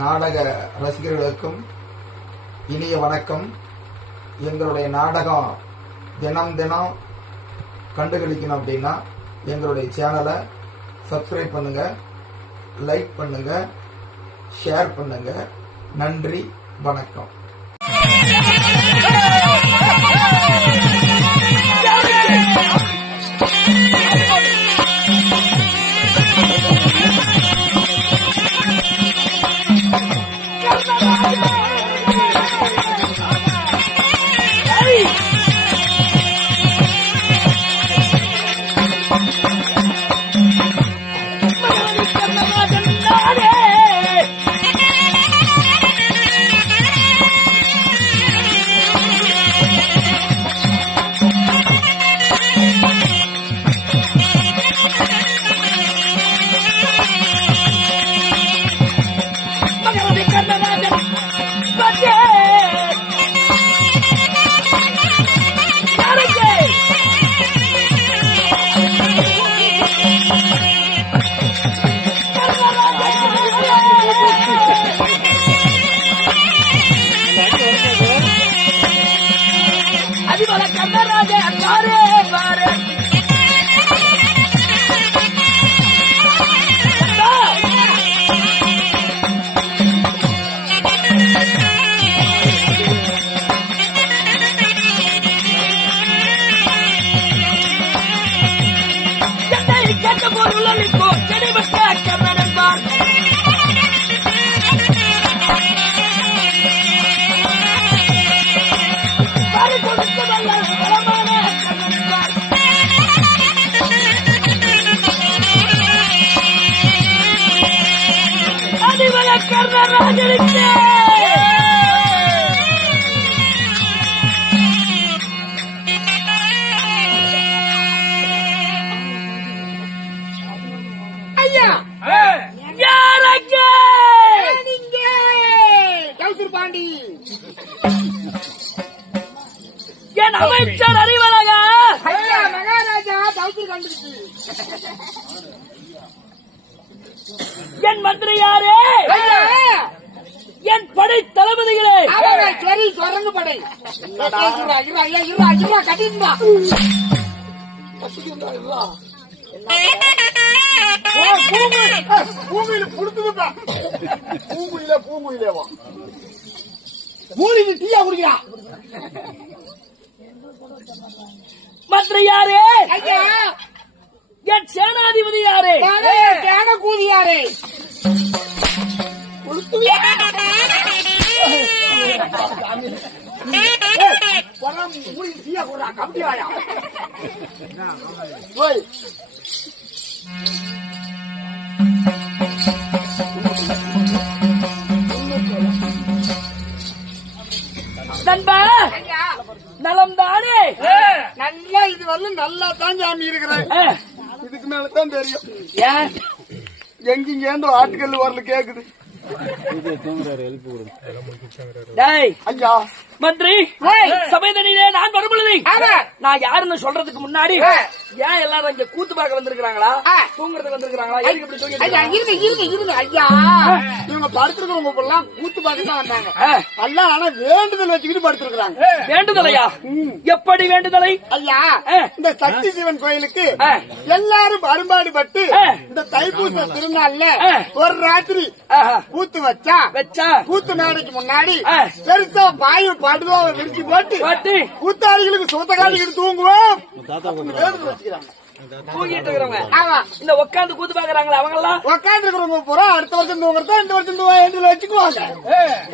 நாடக ரசிகர்களுக்கும் இனிய வணக்கம். எங்களுடைய நாடகம் தினம் தினம் கண்டுகளிக்கணும் அப்படின்னா எங்களுடைய சேனலை சப்ஸ்கிரைப் பண்ணுங்க, லைக் பண்ணுங்க, ஷேர் பண்ணுங்க. நன்றி, வணக்கம். அமைச்சர் அறிவழகா மகாராஜா தௌசர் கண்டுச்சு. என் மந்திரி யாரே? என் படை தளபதிகளே. சரி, சொரங்கு படை கட்டிருந்தா பூமியில புடுத்துதுப்பா. பூங்குயிலேவா மூலிக்கு டீயா குடிக்கிறான். மந்திரி யாரே? ஐயா என் சேனாதிபதி யாரே? கேன கூதி யாரே? டீயா குடுறா கம்பி வாயா. நண்பா, நலம் தானே? நல்லா இது வரலும் நல்லா தான் சாமி இருக்கிறேன். இதுக்கு மேலதான் தெரியும். ஏன் எங்கிங்க ஆட்டுக்கல் வரல கேக்குது. ஐயா மந்திரி, சபைதனிலே நான் வரும்பொழுது நான் யாருன்னு சொல்றதுக்கு முன்னாடி ஏன் எல்லாரும் இங்க கூத்து பார்க்க வந்திருக்காங்களா, தூங்குறதுக்கு வந்திருக்காங்களா? ஐயா இவங்க படுத்திருக்கிறவங்க எல்லாம் கூத்து பார்க்க தான் வந்தாங்க. எல்லாம் ஆனா வேண்டுதல் வச்சுக்கிட்டு படுத்திருக்காங்க. வேண்டுதலையா? எப்படி வேண்டுதலை? ஐயா இந்த சக்தி சிவன் கோயிலுக்கு எல்லாரும் அரும்பாடுபட்டு இந்த தைப்பூச திருநாள்ல ஒரு ராத்திரி கூத்து வச்சா கூத்து நாளைக்கு முன்னாடி பெருசா பாய் பாட்டுதோ விரிச்சு போட்டு கூத்தாடிகளுக்கு சூத்தக்காடிகளுக்கு தூங்குவோம் தூங்கிட்டு இருக்கிறவங்க இந்த உட்காந்து கூத்து பாக்குறாங்களா? அவங்க எல்லாம் உட்காந்து இருக்கிறவங்க பூரா அடுத்த வருஷம் தூங்குறதா இந்த வருஷம் வேண்டுதல வச்சுக்குவாங்க.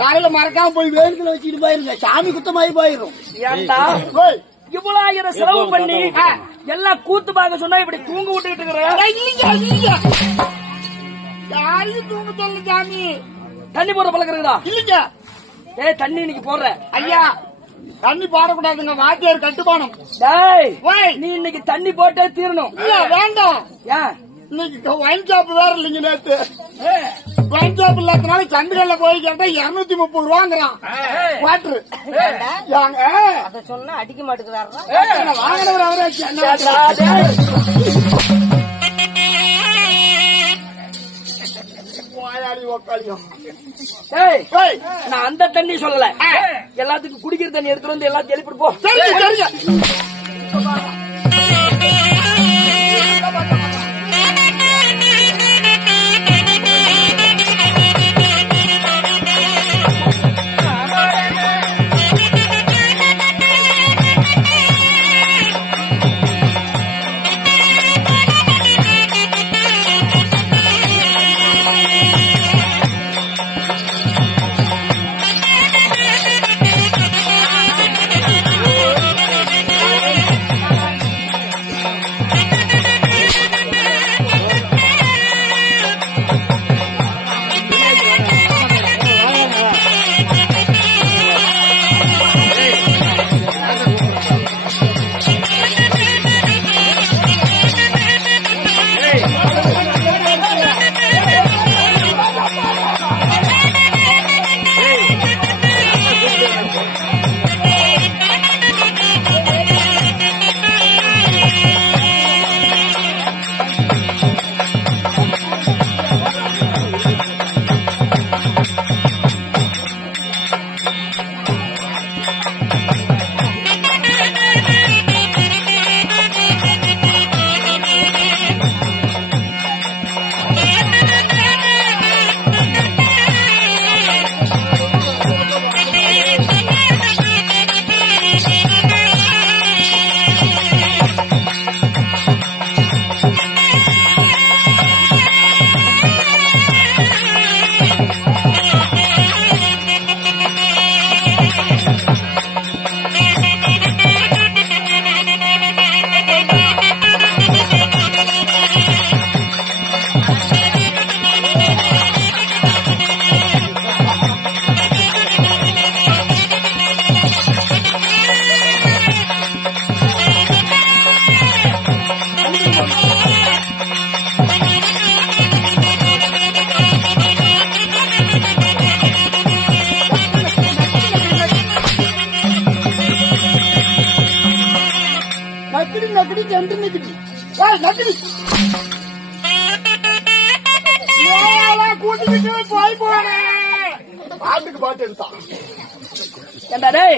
காலையில மறக்காம போய் வேண்டுதல வச்சுட்டு போயிருங்க, சாமி குத்தமாயி போயிரும். ஏன்டா இவ்வளவு ஆயிரம் செலவு பண்ணி எல்லாம் கூத்து பார்க்க சொன்னா இப்படி தூங்க விட்டுக்கிட்டு இருக்கிற? யாரையும் தூங்க சொல்ல சாமி. தண்ணி போடுற பழக்கம் இருக்குதா? இல்லைங்க. தண்ணி இன்னைக்கு போடுற? ஐயா தண்ணி போடக்கூடாதுங்க, வாத்தியார் கட்டுப்பானம். நீ இன்னைக்கு தண்ணி போட்டே தீரணும். இல்ல வேண்டாம். ஏன்? இன்னைக்கு வைன் ஷாப் வேற இல்லைங்க. நேத்து வைன் ஷாப் இல்லாதனால சந்துகள்ல போய் கேட்டா 230 ரூபாங்கிறான் வாட்டரு. அத சொன்னா அடிக்க மாட்டேங்கிறாரு. வாங்கினவர் அவரே. உக்காளியும். டேய் ஏய், நான் அந்த தண்ணி சொல்லல, எல்லாத்துக்கும் குடிக்கிற தண்ணி எடுத்துட்டு வந்து எல்லாத்தையும் எழுப்பிட்டு போ. சரிங்க, சரிங்க. நக்கடி சென்று நிக்கடி. ஏய், நக்கடி. ஏலா கூட்டிட்டு போய் போனே. பாட்டுக்கு பாட்டு எடுத்தான். ஏண்டா டேய்,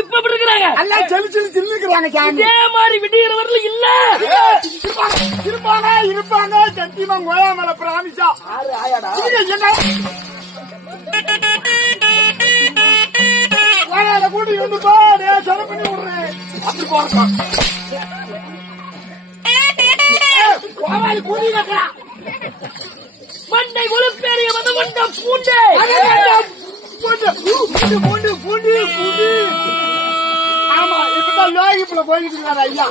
இப்ப எப்படி இருக்கிறாங்க? எல்லாம் செல்லு செல்லு சில்லுக்குறாங்க சாமி. இதே மாதிரி விடிகிற வரல இல்ல. இருப்பாங்க இருப்பாங்க சத்தியமா கோயாமல பிராமிசா. ஆறு ஆயாடா. என்ன கூட்டி கொண்டு போ, சரி பண்ணி விடுறேன். அப்படி போறோம். கோவாலி கூட்டி கட்டா மண்டை உளுப்பேறிய மத மண்ட பூண்டே. பூண்டு பூண்டு பூண்டு பூண்டு. ஆமா, இப்பதான் லோகிப்புல போய்கிட்டு இருக்காரு ஐயா.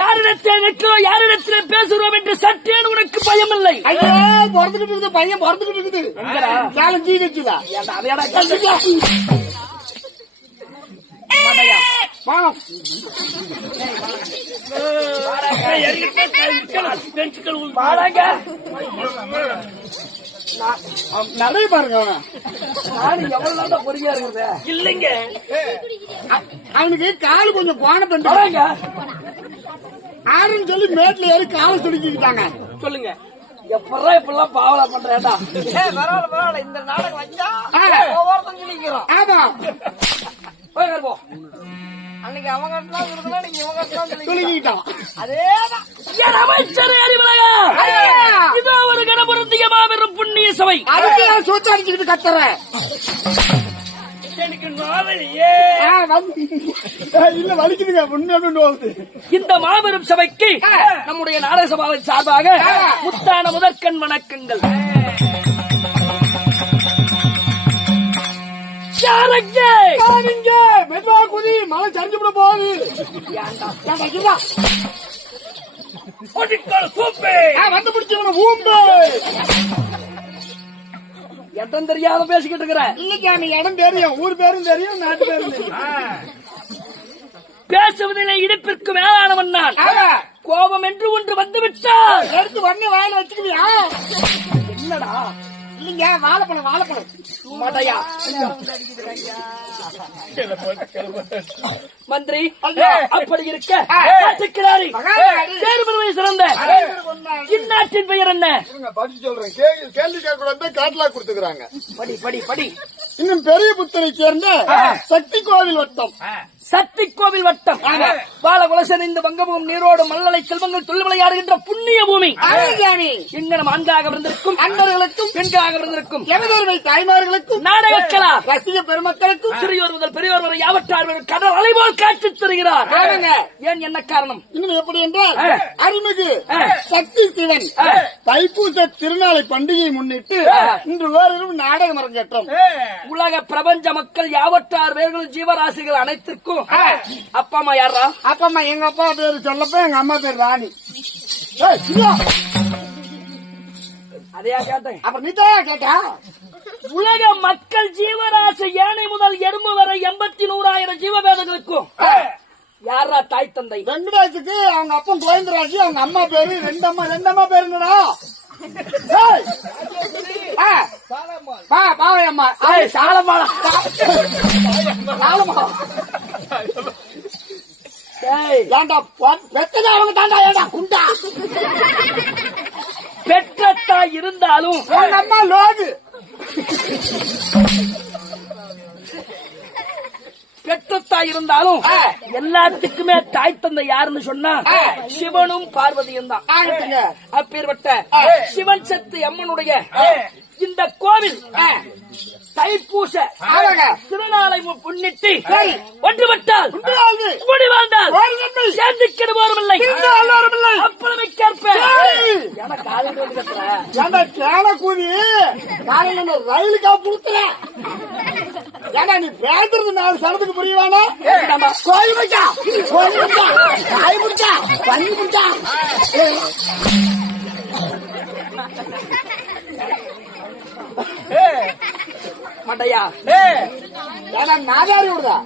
யாரிடத்தில் நிற்கிறோம், யாரிடத்தில் பேசுகிறோம் என்று சற்றேன் உனக்கு பயம் இல்லை. ஐயோ, பிறந்துகிட்டு இருக்குது பையன், பிறந்துகிட்டு இருக்குது. சேலம் ஜீ கட்சியில நிறைய பாருங்க. நானும் எவ்வளவு தான் பொறுமையா இருக்கிறது இல்லைங்க. அவனுக்கு காலு கொஞ்சம் கோண பண்ணி ஆறுன்னு சொல்லி மேட்ல ஏறி காலை சுடுக்கிட்டாங்க. சொல்லுங்க, எப்படா இப்பெல்லாம் பாவலா பண்றேன்டா. பரவாயில்ல பரவாயில்ல, இந்த நாடகம் வச்சா ஒவ்வொருத்தம் சொல்லிக்கிறோம். ஆமா, போய் அன்னைக்கு அவங்க நீங்க இவங்க சொல்லிக்கிட்டான். அதேதான் அமைச்சர் அறிவலகா. இதோ ஒரு கணபுரத்திய மாபெரும் புண்ணிய சபை. அதுக்கு நான் சோச்சு அடிச்சுக்கிட்டு கத்துறேன். எனக்கு நாவலியே இல்ல வலிக்குதுங்க, உண்மையாவது. இந்த மாபெரும் சபைக்கு நம்முடைய நாடக சபாவின் சார்பாக முத்தான முதற்கண் வணக்கங்கள். மெதுவா குதி, மழை சரிஞ்சு விட போகுது. வந்து பிடிச்ச ஊம்பு. இடம் தெரியாத பேசிக்கிட்டு இருக்கிற. இன்னைக்கு எனக்கு இடம் தெரியும், ஊர் பேரும் தெரியும், நாட்டு பேரும் தெரியும். பேசுவதிலே இடிப்பிற்கு மேலானவன் நான். கோபம் என்று ஒன்று வந்து விட்டால் எடுத்து வண்ணி வாயில வச்சுக்குவியா? என்னடா இல்லைங்க வாழைப்பழம் வாழைப்பழம் மாட்டையா மந்திரி அப்படி இருக்க நாட்டுக்கிறாரி தேர்வு சிறந்த இந்நாட்டின் பெயர் என்ன? பதில் சொல்றேன். கேள்வி கேட்க கூடாது காட்டலா கொடுத்துக்கிறாங்க. படி படி படி. இன்னும் பெரிய புத்தரை சேர்ந்த சக்தி கோவில் வட்டம். சக்தி கோவில் வட்டம் பாலகுலசன் இந்த வங்கமும் நீரோடு மல்லலை செல்வங்கள் தொழில் விளையாடுகின்ற புண்ணிய பூமி. இங்க நம்ம ஆண்களாக இருந்திருக்கும் அன்பர்களுக்கும் பெண்களாக இருந்திருக்கும் எவதொருமை தாய்மார்களுக்கும் நாடகக்கலா ரசிக பெருமக்களுக்கும் சிறியோர் முதல் பெரியோர் வரை யாவற்றார்கள் கடல் அலைபோல் காட்சி தருகிறார். ஏன் என்ன காரணம்? இன்னும் எப்படி என்றால் அருள்மிகு சக்தி சிவன் தைப்பூச திருநாளை பண்டிகையை முன்னிட்டு இன்று ஓரிரும் நாடகம் அரங்கேற்றம். உலக பிரபஞ்ச மக்கள் யாவற்றார் வேர்கள் ஜீவராசிகள் அனைத்திற்கும் அப்பா அம்மா யாரா? அப்பா அம்மா எங்க அப்பா பேரு சொல்லப்ப எங்க அம்மா பேர் ராணி. அதையா கேட்டேன். அப்புறம் நீதான் கேட்டா உலக மக்கள் ஜீவராசி யானை முதல் எறும்பு வரை 80,100,000 ஜீவபேதங்களுக்கும் யாரா தாய் தந்தை? வெங்கடேஷுக்கு அவங்க அப்பா கோவிந்தராஜ், அவங்க அம்மா பேரு ரெண்டு அம்மா பேரு என்னடா? பாவையம்மா சாலமாளா ஏண்டா பெத்ததா அவங்க தாண்டா ஏண்டா குண்டா பெற்றத்தா இருந்தாலும் அவங்க அம்மா லோகு. பெற்றத்தா இருந்தாலும் எல்லாத்துக்குமே தாய் தந்தை யாருன்னு சொன்னா சிவனும் பார்வதியும் தான். அப்பேற்பட்ட சிவன் சக்தி அம்மனுடைய இந்த கோவில் தைப்பூச திருநாளை முன்னிட்டு ஒன்றுபட்டால் கூடி வாழ்ந்தால் சேர்ந்து கெடுவோருமில்லை அப்பளமை கேட்பேன். கூதி காலையில ரயிலுக்கா புடுத்துல ஏன்னா நீ பேசுறது 4 சனத்துக்கு புரியவானா? கோயில் முடிச்சா காய் முடிச்சா பண்ணி முடிச்சா மாட்டையா நாதாரி விடுதா